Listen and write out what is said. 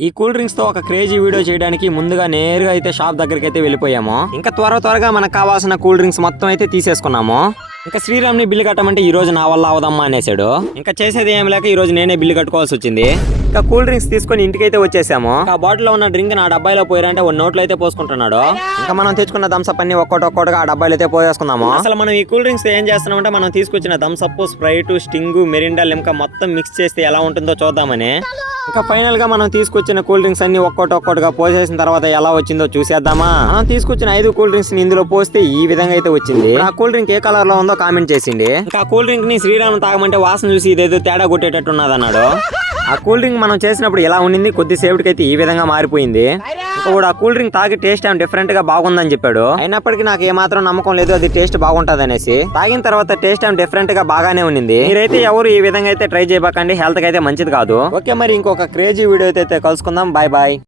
ఈ cool drinks తో ఒక క్రేజీ వీడియో చేయడానికి ముందుగా నేరుగా అయితే షాప్ దగ్గరికి అయితే వెళ్ళిపోయాము. ఇంకా త్వరగా మనకు కావాల్సిన కూల్ డ్రింక్స్ మొత్తం అయితే తీసేసుకున్నాము. ఇంకా శ్రీరామ్ని బిల్లు కట్టమంటే ఈ రోజు నా వల్ల అవదమ్మా అనేసాడు. ఇంకా చేసేది ఏం లేక ఈ రోజు నేనే బిల్లు కట్టుకోవాల్సి వచ్చింది. ఇంకా కూల్ డ్రింక్స్ తీసుకొని ఇంటికి అయితే వచ్చేసాము. ఆ బాటిల్ లో ఉన్న డ్రింక్ నా డబ్బాయిలో పోయారంటే ఒక నోట్లో అయితే పోసుకుంటున్నాడు. ఇంకా మనం తెచ్చుకున్న థమ్స్అప్ అన్ని ఒక్కొక్కటిగా ఆ డబ్బాయిలో అయితే పోసేసుకున్నాము. అసలు మనం ఈ కూల్ డ్రింక్స్ ఏం చేస్తున్నామంటే మనం తీసుకొచ్చిన Thums Up, Sprite, sting, Mirinda, Limca మొత్తం మిక్స్ చేస్తే ఎలా ఉంటుందో చూద్దామని. ఇంకా ఫైనల్ గా మనం తీసుకొచ్చిన కూల్ డ్రింక్స్ అన్ని ఒక్కొక్కటిగా పోసేసిన తర్వాత ఎలా వచ్చిందో చూసేద్దామా. మనం తీసుకొచ్చిన 5 కూల్ డ్రింక్స్ ని ఇందులో పోస్తే ఈ విధంగా అయితే వచ్చింది. ఆ కూల్ డ్రింక్ ఏ కలర్ లో ఉందో కామెంట్ చేసింది. ఇంకా ఆ కూల్ డ్రింక్ ని శ్రీరామ్ తాగమంటే వాసన చూసి ఇదేదో తేడా కొట్టేటట్టు ఉన్నదన్నాడు. ఆ కూల్ డ్రింక్ మనం చేసినప్పుడు ఎలా ఉండింది, కొద్దిసేపటికి అయితే ఈ విధంగా మారిపోయింది. ఇంకా కూడా ఆ కూల్ డ్రింక్ తాగి టేస్ట్ ఏం డిఫరెంట్ గా బాగుందని చెప్పాడు. అయినప్పటికీ నాకు ఏమాత్రం నమ్మకం లేదు అది టేస్ట్ బాగుంటది అనేసి. తాగిన తర్వాత టేస్ట్ ఏం డిఫరెంట్ గా బాగానే ఉంది. మీరైతే ఎవరు ఈ విధంగా అయితే ట్రై చేయబాకండి, హెల్త్ కి అయితే మంచిది కాదు. ఓకే, మరి ఇంకొక క్రేజీ వీడియో అయితే కలుసుకుందాం. Bye bye.